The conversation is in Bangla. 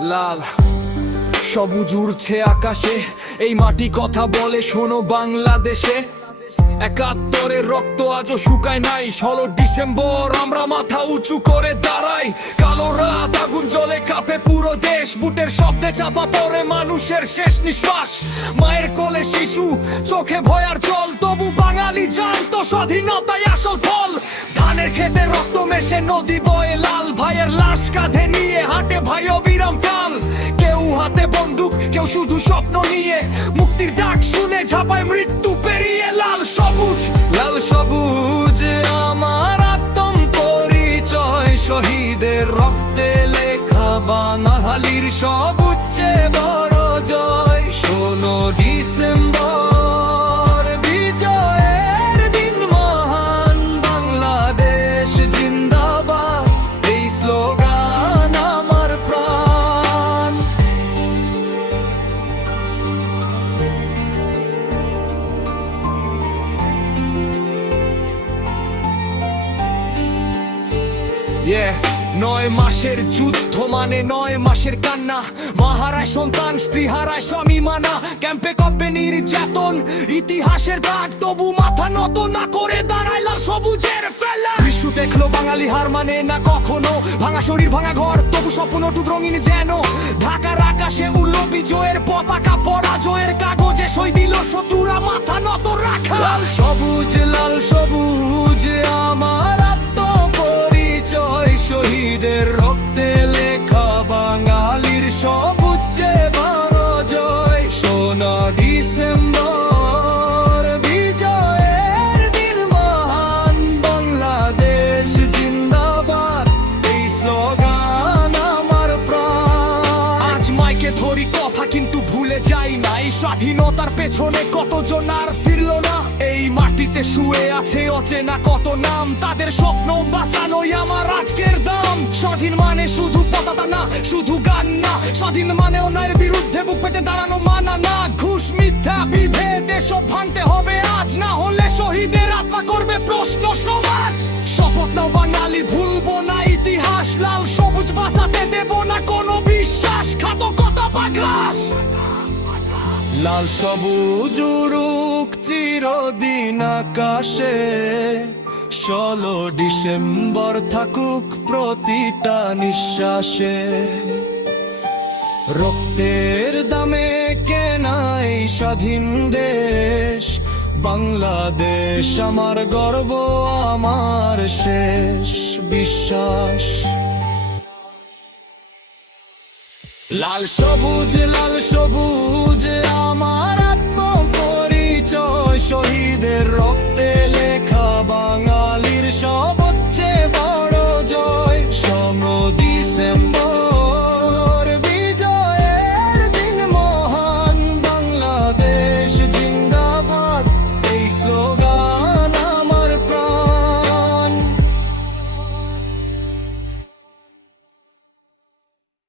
লাল, সবুজ উড়ছে আকাশে, এই মাটি কথা বলে, শোনো বাংলাদেশে। একাত্তরের রক্ত আজও শুকায় নাই, ষোলো ডিসেম্বর, আমরা মাথা উঁচু করে দাঁড়াই। কালো রাত, আগুন জলে কাঁপে পুরো দেশ, বুটের শব্দে চাপা পড়ে মানুষের শেষ নিঃশ্বাস। মায়ের কোলে শিশু, চোখে ভয়ার জল, তবু বাঙালি জানতো স্বাধীনতাই আসল ফল। ধানের খেতে রক্ত মেশে, নদী বয়ে লাল ভাইয়ের লাশ কাঁধে নিয়ে হাটে ভাই কেউ শুধু স্বপ্ন নিয়ে। মুক্তির ডাক শুনে ঝাপায় মৃত্যু পেরিয়ে লাল সবুজ। লাল সবুজ, আমার আত্ম পরিচয়, শহীদের রক্তে লেখা বানাহালির সবুজে বড় নয় মাসের যুদ্ধ মানে নয় মাসের কান্না। মাহারায় সন্তান স্ত্রী হারায় স্বামী মানা। ক্যাম্পে কব্বে নির্যাতন, ইতিহাসের দাগ, তবু মাথা নত না করে দাঁড়ায় লাল সবুজের ফেলা। বিশ্ব দেখল বাঙালি হার মানে না কখনো। ভাঙা শরীর, ভাঙা ঘর, তবু স্বপ্ন টুক রঙিন যেন। ঢাকার আকাশে উল্ল বিজয়ের পতাকা, পরাজয়ের কাগজে সই দিল শত্রুরা, মাথা নত রাখা। সবুজ এই স্বাধীনতার পেছনে কতজন আর ফিরলো না? এই মাটিতে শুয়ে আছে অচেনা কত নাম? তাদের স্বপ্ন বাঁচানোই আমার আজকের দাম। স্বাধীন মানে শুধু পতাকা না, শুধু গান না। স্বাধীন মানে অন্যায়ের বিরুদ্ধে বুক পেতে দাঁড়ানো মানা না। ঘুষ, মিথ্যা, বিভেদ, এসব ভাঙতে হবে আজ। না হলে শহীদের আত্মা করবে প্রশ্ন সমাজ। শপথ নাও বাঙালি, ভুলবো না লাল সবুজ উড়ুক চিরদিন আকাশে। ষোলো ডিসেম্বর থাকুক প্রতিটা নিঃশ্বাসে। রক্তের দামে কেনাই স্বাধীন দেশ। বাংলাদেশ আমার গর্ব, আমার শেষ বিশ্বাস। লাল সবুজ লাল সবুজ